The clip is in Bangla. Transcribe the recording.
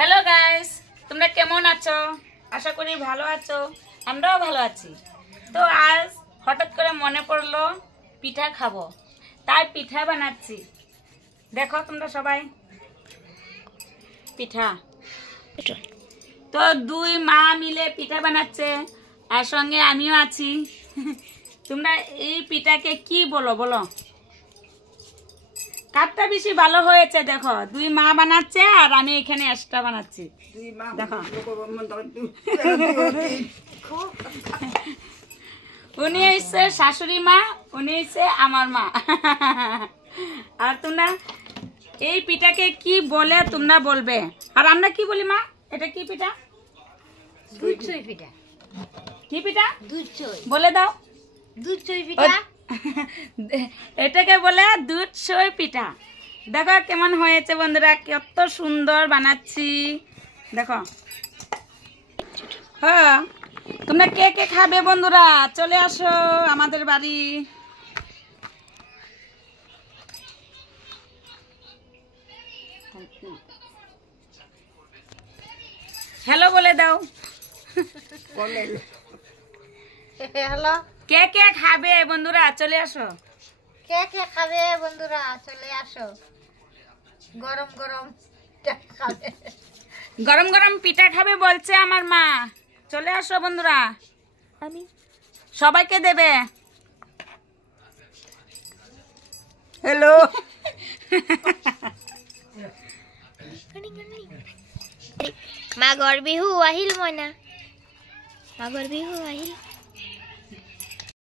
হ্যালো গাইস, তোমরা কেমন আছো? আশা করি ভালো আছো। আমরাও ভালো আছি। তো আজ হঠাৎ করে মনে পড়লো পিঠা খাবো, তাই পিঠা বানাচ্ছি। দেখো তোমরা সবাই পিঠা। তো দুই মা মিলে পিঠা বানাচ্ছে, আর সঙ্গে আমিও আছি। তোমরা এই পিঠাকে কি বলো বলো? কাঠটা বেশি ভালো হয়েছে দেখো, দুই মা বানাচ্ছে আর আমি এখানে এক্সট্রা বানাচ্ছি। দেখো উনি হচ্ছে শাশুড়ি মা, উনি হচ্ছে আমার মা। আর তোমরা এই পিঠাকে কি বলে তোমরা বলবে, আর আমরা কি বলি মা? এটা কি পিঠা? দুধ চই পিঠা। কি পিঠা? দুধ চই বলে দাও। দুধ চই পিঠা। এটাকে বলে দুধ সই পিঠা। দেখো কেমন হয়েছে বন্ধুরা, কত সুন্দর বানাচ্ছি দেখো। হ্যাঁ, তোমরা কে কে খাবে বন্ধুরা? চলে আসো আমাদের বাড়ি। হ্যালো বলে দাও। হ্যালো, কে কে খাবে বন্ধুরা? চলে আসো। কে কে খাবে বন্ধুরা? চলে আসো। গরম গরম পিঠা খাবে। গরম গরম পিঠা খাবে বলছে আমার মা। চলে আসো বন্ধুরা, আমি সবাইকে দেবে। হ্যালো। মাঘৰ বিহু আহিল মইনা, মাঘৰ বিহু আহিল।